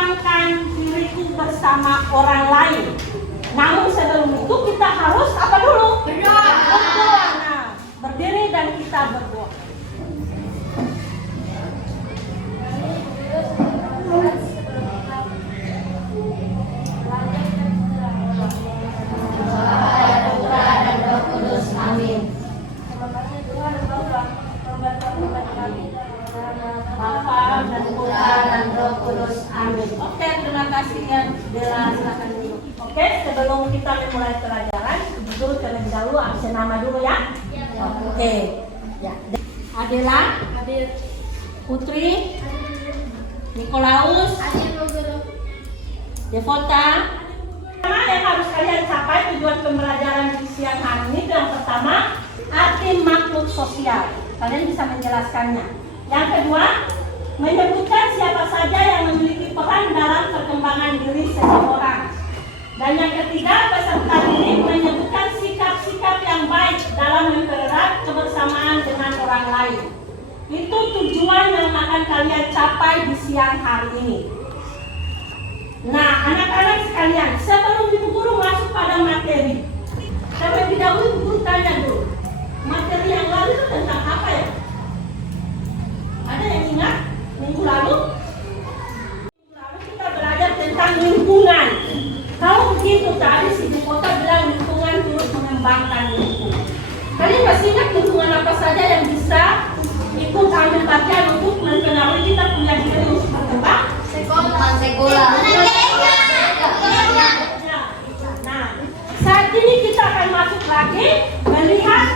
mengembangkan diriku bersama orang lain. Namun sebelum itu kita harus apa dulu? Berdoa. Nah, berdiri dan kita berdoa. Bapa dan Putra dan Roh Kudus. Amin. Oke, terima kasih ya Dela, silakan dulu. Oke, sebelum kita memulai pelajaran, Ibu Guru terlebih dahulu absen nama dulu ya. Oke. Ya. Adela, Putri, Nikolaus, Devota. Pertama yang harus kalian capai tujuan pembelajaran di siang hari ini, yang pertama, arti makhluk sosial. Kalian bisa menjelaskannya. Yang kedua, menyebutkan siapa saja yang memiliki peran dalam perkembangan diri seseorang. Dan yang ketiga, peserta didik menyebutkan sikap-sikap yang baik dalam mempererat kebersamaan dengan orang lain. Itu tujuan yang akan kalian capai di siang hari ini. Nah, anak-anak sekalian, sebelum Ibu Guru masuk pada materi, terlebih dahulu Ibu Guru tanya dulu, materi yang lalu itu tentang apa ya? Ada yang ingat? Minggu lalu kita belajar tentang lingkungan. Kalau begitu tadi si Ibu Kota bilang lingkungan turut mengembangkan lingkungan. Kalian masih ingat lingkungan apa saja yang bisa ikut ambil bagian untuk mempengaruhi kita punya diri untuk berkembang? Sekolah. Nah, saat ini kita akan masuk lagi melihat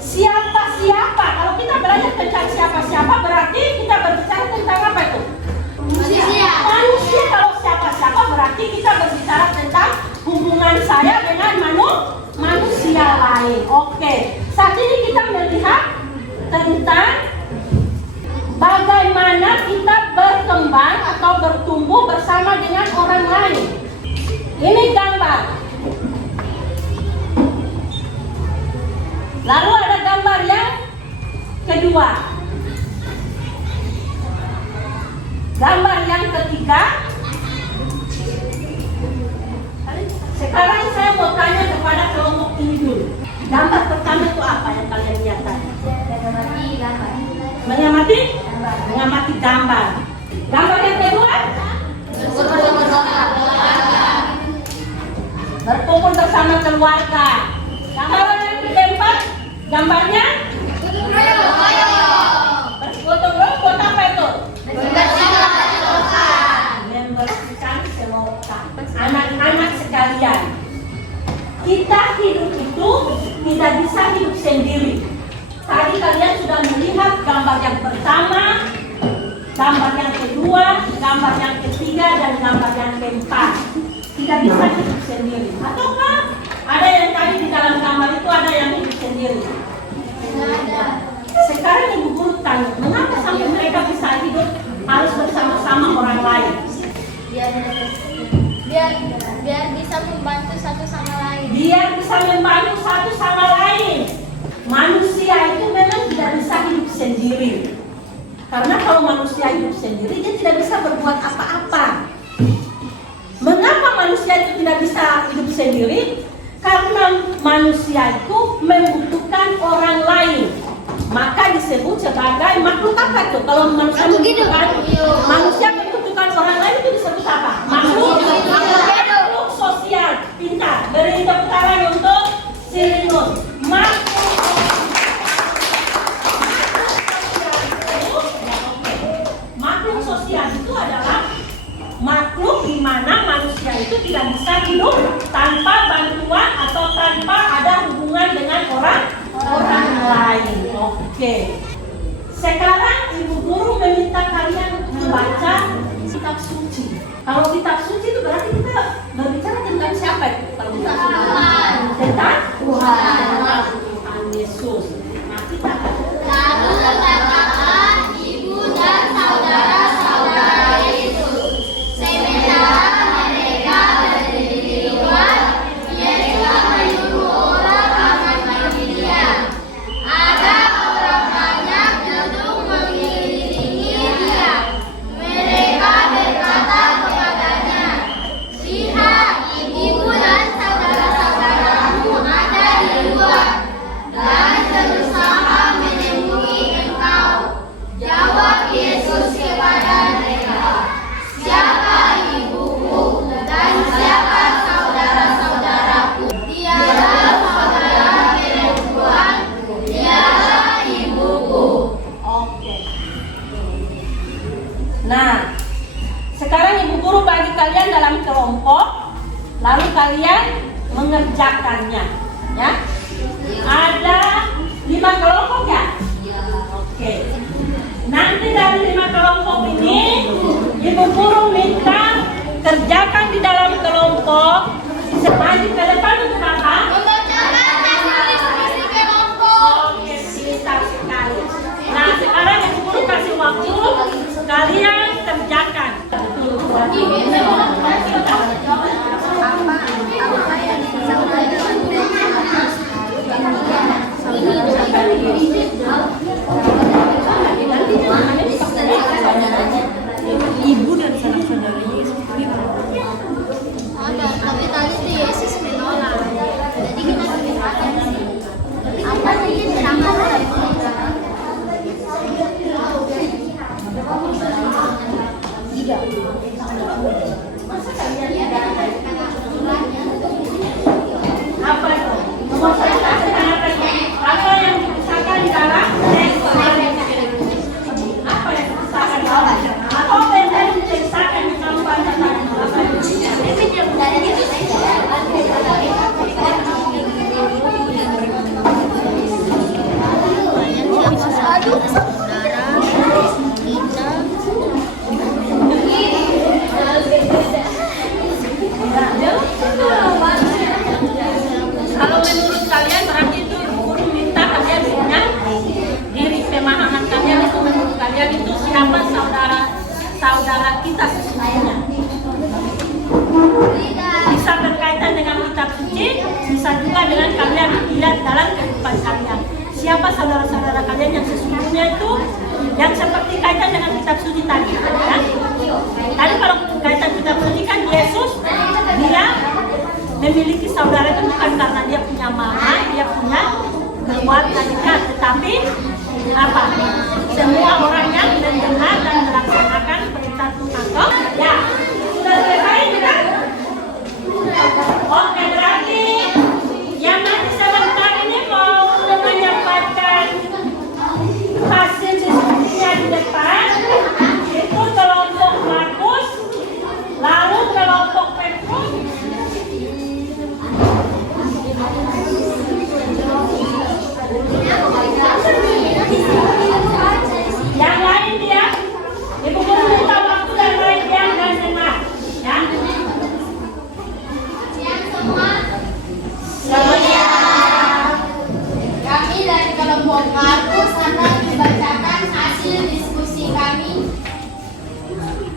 siapa-siapa. Kalau kita belajar tentang siapa-siapa, berarti kita berbicara tentang apa itu? Manusia. Kalau siapa-siapa berarti kita berbicara tentang hubungan saya dengan manusia lain. Oke. Saat ini kita melihat tentang bagaimana kita berkembang atau bertumbuh bersama dengan orang lain. Ini gambar. Lalu ada gambar yang kedua. Gambar yang ketiga. Sekarang saya mau tanya kepada kelompok ini dulu. Gambar pertama itu apa yang kalian lihat tadi? Mengamati? Mengamati gambar. Gambar yang kedua? Berkumpul bersama keluarga. Gambar yang keempat? Gambarnya? Berfoto apa itu? Membersihkan selokan. Anak-anak sekalian, kita hidup itu tidak bisa hidup sendiri. Tadi kalian sudah melihat gambar yang pertama, gambar yang kedua, gambar yang ketiga, dan gambar yang keempat. Tidak bisa hidup sendiri. Ataukah ada yang tadi di dalam gambar itu ada yang hidup sendiri? Sekarang Ibu Guru tanya, mengapa sampai mereka bisa hidup harus bersama-sama orang lain? Biar bisa membantu satu sama lain. Biar bisa membantu satu sama lain. Manusia itu memang tidak bisa hidup sendiri. Karena kalau manusia hidup sendiri, dia tidak bisa berbuat apa-apa. Mengapa manusia itu tidak bisa hidup sendiri? Karena manusia itu membutuhkan orang lain. Maka disebut sebagai makhluk apa itu? Kalau manusia membutuhkan orang lain itu disebut apa? Makhluk sosial. Pintar. Beri tepuk tangan untuk Silinus. Makhluk sosial itu adalah makhluk di mana manusia itu tidak bisa hidup tanpa bantuan atau tanpa ada hubungan dengan orang lain. Oke. Sekarang Ibu Guru meminta kalian membaca kitab suci. Kalau kitab suci itu berarti kita berbicara tentang siapa itu? Kalau kitab suci tentang Tuhan Yesus. Nah, kita Ibu dan saudara-saudara Yesus, sementara mereka berdiri di luar, Yesus menyuruh orang ramai bagi dia, agar orang banyak duduk mengelilingi dia. Mereka berkata Sekarang Ibu Guru bagi kalian dalam kelompok, lalu kalian mengerjakannya, ya. Ada 5 kelompok ya? Oke. Nanti dari 5 kelompok ini, Ibu Guru minta kerjakan di dalam kelompok. Maju ke depan untuk apa? Membacakan hasil diskusi kelompok. Oke, pintar sekali. Nah, sekarang Ibu Guru kasih waktu kalian kerjakan. Ibu dan sanak saudara Yesus Ada, tapi tadi tuh Yesus menolak. Jadi kita harus hati-hati. Apa mungkin berangkat dari Apa itu? Nomor 1 apa yang dipisahkan di dalam teks? Apa yang dipisahkan di dalam? Atau apa yang dipisahkan di dalam bacaan? Apa itu? Kalau menurut kalian berarti itu guru minta kalian punya diri pemahaman kalian itu menurut kalian itu siapa saudara kita sesungguhnya. Bisa berkaitan dengan kitab suci, bisa juga dengan kalian lihat dalam kehidupan kalian. Siapa saudara-saudara kalian yang sesungguhnya itu yang seperti kaitan dengan kitab suci tadi, ya? Tadi kalau kaitan kitab suci kan Yesus dia memiliki saudara itu bukan karena dia punya mama, dia punya keluarga dekat, tetapi apa? Semua orang yang mendengar dan melaksanakan perintah Tuhan. Oh, ya, sudah selesai tidak? Oke, berarti yang nanti sebentar ini mau menyampaikan hasil diskusinya di depan itu kelompok Markus, lalu kelompok Petrus. Yang lain dia, Ibu Guru minta waktu yang lain dia dan dengar, ya. Siang semua. Siap. Kami dari kelompok Markus akan membacakan hasil diskusi kami.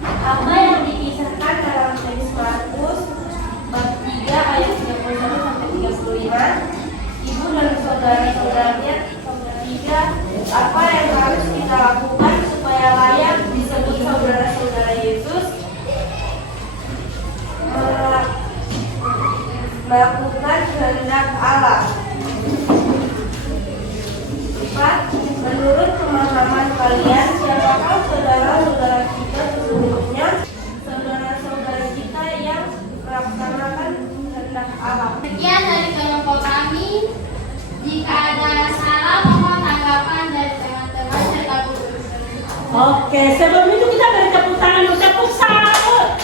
Apa yang dikisahkan dalam teks Markus bab 3 ayat 31 sampai 35? Ibu dan saudara-saudaranya. Ketiga, apa yang harus kita lakukan supaya layak disebut saudara-saudara Yesus? Melakukan kehendak Allah. 4. Menurut pemahaman kalian, siapakah saudara-saudara kita sesungguhnya? Saudara-saudara kita yang melaksanakan kehendak Allah. Sekian dari kelompok kami. Jika ada salah, mohon tanggapan dari teman-teman serta guru. Oke, sebelum itu kita beri tepuk tangan untuk tepuk salut.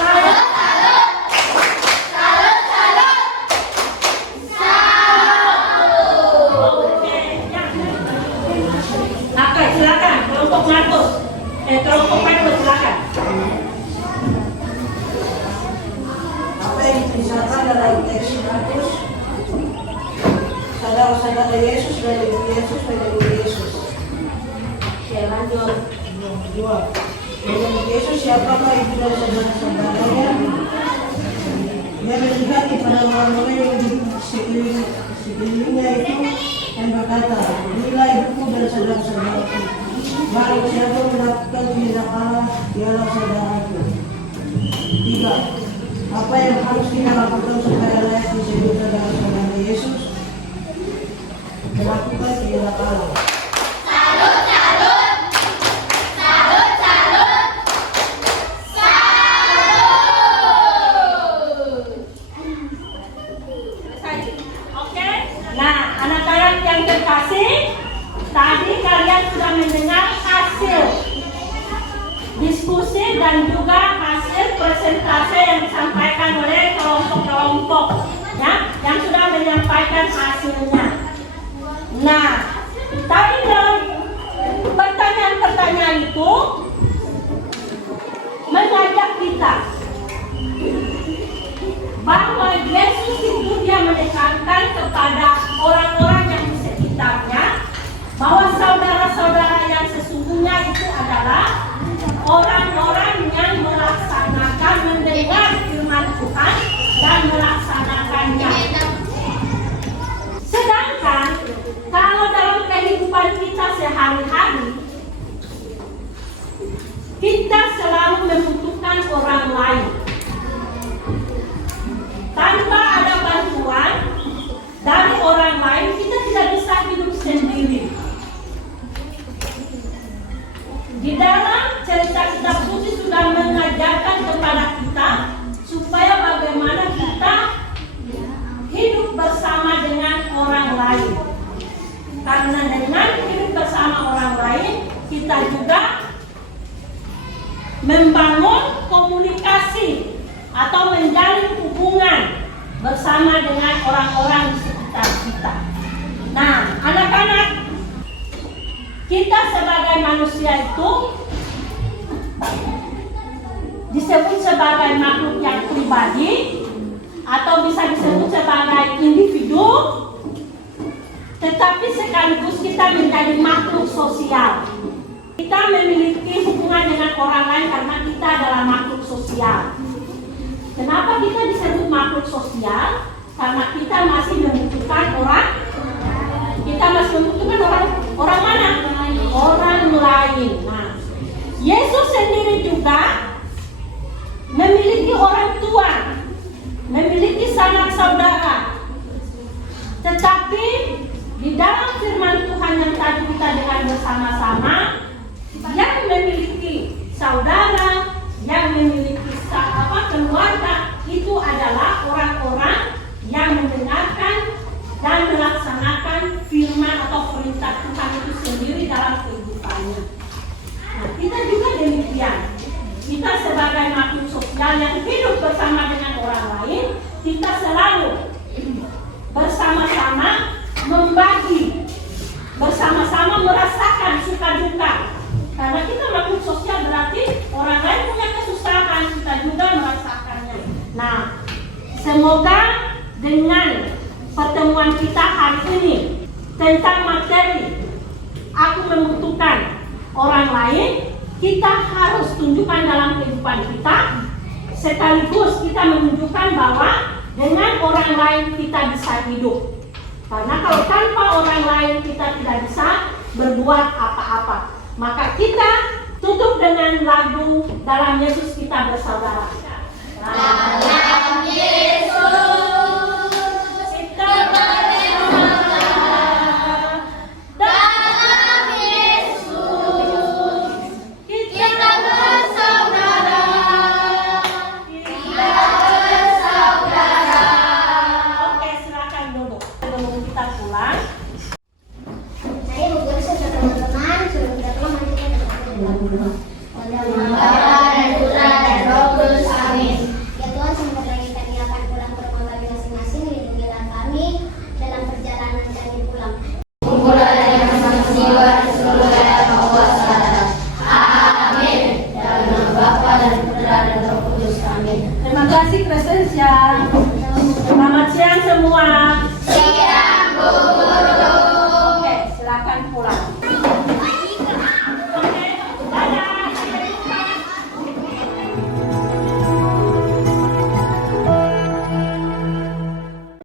Salut. Oke, ya. Oke, silakan kelompok Markus. Kelompok Petrus silakan. Apa yang dipisahkan dalam teks Markus? Saudara-saudara Yesus dan ibu Yesus dan ibu Yesus. Ya, lanjut. 2. Menurut Yesus siapakah ibu dan saudara-saudaranya? Dia melihat kepada orang-orang yang di sekelilingnya itu dan berkata, inilah ibuku dan saudara-saudaraku. Barang siapa melakukan kehendak Allah, dialah saudaraku. 3. Apa yang harus kita lakukan supaya layak disebut saudara-saudara Yesus? Melakukan kehendak Allah. Oke. Nah, anak-anak yang terkasih, tadi kalian sudah mendengar hasil diskusi dan juga kelompok ya yang sudah menyampaikan hasilnya. Nah, tadi dalam pertanyaan-pertanyaan itu mengajak kita bahwa Yesus itu dia menekankan kepada orang-orang yang di sekitarnya bahwa saudara-saudara yang sesungguhnya itu adalah orang-orang yang melaksanakan, mendengar firman Tuhan dan melaksanakannya. Sedangkan kalau dalam kehidupan kita sehari-hari, kita selalu membutuhkan orang lain. Tanpa ada bantuan dari orang lain, kita tidak bisa hidup sendiri. Di dalam cerita kitab suci sudah mengajarkan kepada kita supaya bagaimana kita hidup bersama dengan orang lain. Karena dengan hidup bersama orang lain, kita juga membangun komunikasi atau menjalin hubungan bersama dengan orang-orang di sekitar kita. Nah, anak-anak, kita sebagai manusia itu disebut sebagai makhluk yang pribadi atau bisa disebut sebagai individu, tetapi sekaligus kita menjadi makhluk sosial. Kita memiliki hubungan dengan orang lain karena kita adalah makhluk sosial. Kenapa kita disebut makhluk sosial? Karena kita masih membutuhkan orang. Kita masih membutuhkan orang mana? Orang lain. Nah, Yesus sendiri juga memiliki orang tua, memiliki sanak saudara. Tetapi di dalam firman Tuhan yang tadi kita dengar bersama-sama, yang memiliki saudara, yang memiliki keluarga itu adalah orang-orang yang mendengarkan dan melaksanakan firman atau perintah Tuhan itu sendiri dalam kehidupannya. Nah, kita juga demikian. Kita sebagai makhluk sosial yang hidup bersama dengan orang lain, kita selalu bersama-sama membagi, bersama-sama merasakan suka duka. Karena kita makhluk sosial berarti orang lain punya kesusahan, kita juga merasakannya. Nah, semoga dengan pertemuan kita hari ini tentang materi aku membutuhkan orang lain, kita harus tunjukkan dalam kehidupan kita, sekaligus kita menunjukkan bahwa dengan orang lain kita bisa hidup. Karena kalau tanpa orang lain kita tidak bisa berbuat apa-apa. Maka kita tutup dengan lagu Dalam Yesus Kita Bersaudara. Dalam Yesus kita bersaudara. Dalam Yesus kita bersaudara. Kita bersaudara. Oke, silakan duduk. Sebelum kita pulang. Saya Bu Guru serta teman-teman suruh kita pulang nanti kita berdoa. Bapa dan Putra dan Roh Kudus, amin. Ya Tuhan, semoga kita akan pulang ke rumah kami masing-masing. Lindungilah kami dalam perjalanan kami pulang. Kumpulan yang bersama jiwa seluruh dalam Allah. Amin. Dalam nama Bapa dan Putra dan Roh Kudus, amin. Terima kasih Presensia. Selamat siang semua. Siang Bu.